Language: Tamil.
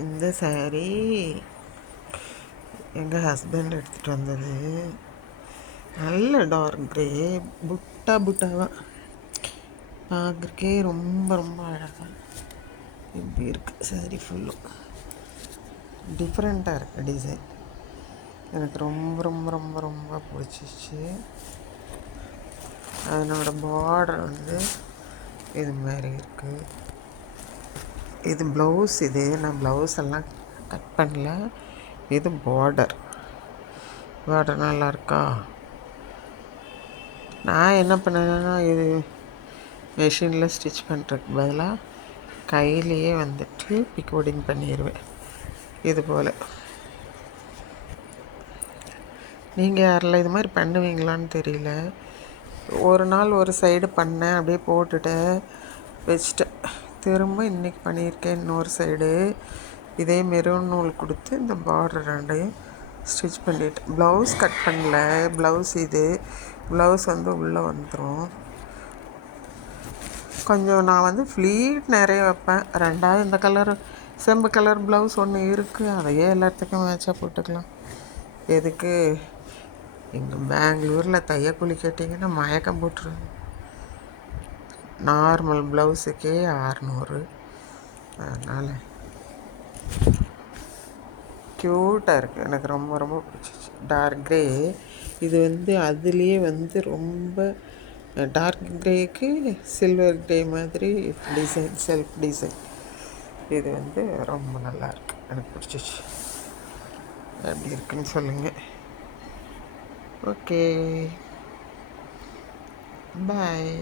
இந்த சாரீ எங்கள் ஹஸ்பண்ட் எடுத்துகிட்டு வந்தது. நல்ல டார்க் க்ரே, புட்டா புட்டாவாக பார்க்குறக்கே ரொம்ப ரொம்ப அழகாக இப்படி இருக்குது. சாரீ ஃபுல்லும் டிஃப்ரெண்ட்டாக இருக்குது டிசைன். எனக்கு ரொம்ப ரொம்ப ரொம்ப ரொம்ப பிடிச்சிச்சு. அதனோட பார்டர் வந்து இது மாதிரி இருக்குது. இது ப்ளவுஸ். இது நான் ப்ளவுஸ் எல்லாம் கட் பண்ணல. இது பார்டர் நல்லா இருக்கா? நான் என்ன பண்ணேன்னா, இது மெஷினில் ஸ்டிச் பண்ணுறதுக்கு பதிலாக கையிலையே வந்துட்டு பிக்கோடிங் பண்ணிடுவேன். இது போல் நீங்கள் யாரில் இது மாதிரி பண்ணுவீங்களான்னு தெரியல. ஒரு நாள் ஒரு சைடு பண்ணேன், அப்படியே போட்டுட்டு வச்சுட்டேன். திரும்ப இன்றைக்கி பண்ணியிருக்கேன் இன்னொரு சைடு. இதே மெரூன் நூல் கொடுத்து இந்த பார்டர் ரெண்டையும் ஸ்டிச் பண்ணிவிட்டேன். ப்ளவுஸ் கட் பண்ணல. ப்ளவுஸ் இது ப்ளவுஸ் வந்து உள்ளே வந்துடும். கொஞ்சம் நான் வந்து ஃப்ளீட் நிறைய வைப்பேன். ரெண்டாவது இந்த கலர் செம்பு கலர் ப்ளவுஸ் ஒன்று இருக்குது. அதையே எல்லாத்துக்கும் மேட்சாக போட்டுக்கலாம். எதுக்கு இங்கே பெங்களூரில் தையக்கூலி கேட்டிங்கன்னா மயக்கம் போட்டுருவேன். நார்மல் ப்ளவுஸுக்கே 600. அதனால் க்யூட்டாக இருக்குது. எனக்கு ரொம்ப ரொம்ப பிடிச்சிச்சு. Dark grey. இது வந்து அதுலேயே வந்து ரொம்ப டார்க் க்ரேக்கு சில்வர் க்ரே மாதிரி டிசைன், செல்ஃப் டிசைன். இது வந்து ரொம்ப நல்லாயிருக்கு. எனக்கு பிடிச்சிச்சு. எப்படி இருக்குன்னு சொல்லுங்கள். ஓகே, பாய்.